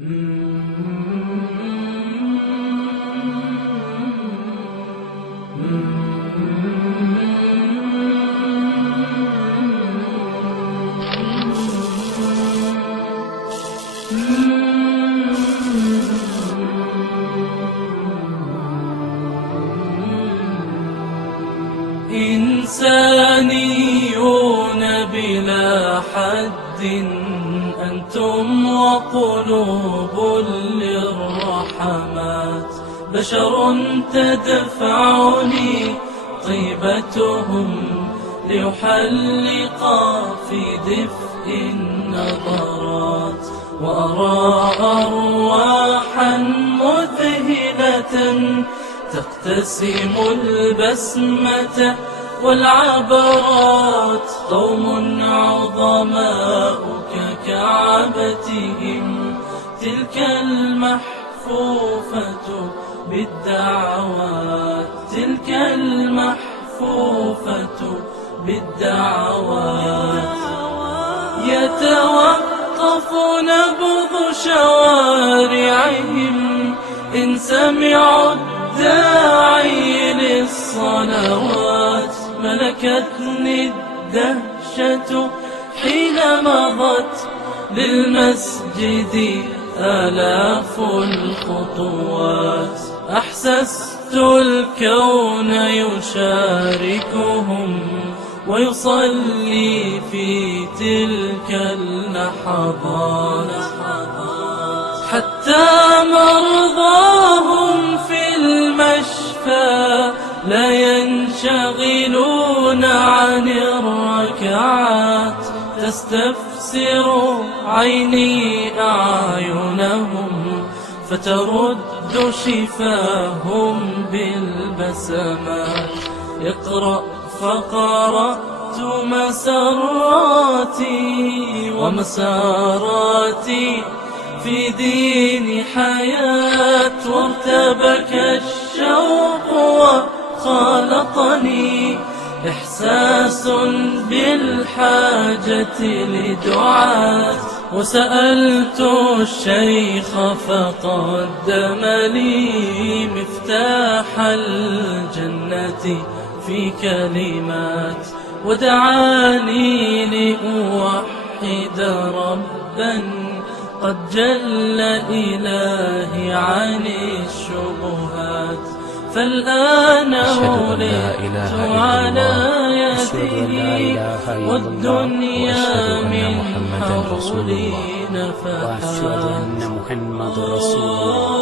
إنسانيون بلا حد أنتم وقلوب للرحمات، بشر تدفعني طيبتهم ليحلق في دفء النظرات، وأرى أرواحا مذهلة تقتسم البسمة والعبرات، قوم عظماء ككعبتهم تلك المحفوفة بالدعوات، تلك المحفوفة بالدعوات. يتوقف نبض شوارعهم إن سمعوا الداعي للصلوات، ملكتني الدهشة حين مضت للمسجد آلاف الخطوات، أحسست الكون يشاركهم ويصلي في تلك اللحظات، حتى مرضاهم في المشفى لا ينشغلون عن الركعات، تستفسر عيني أعينهم فترد شفاهم بالبسمات. اقرأ فقرأت مسراتي ومساراتي في دين حياة، وارتبك الشوق وخالطني إحساس بالحاجة لدعاة، وسألت الشيخ فقدم لي مفتاح الجنة في كلمات، ودعاني لأوحد ربا قد جل إلهي عن الشبهات، فالآن ولدت على يده والدنيا من حولي نفحات. وأشهد أن محمد رسول الله.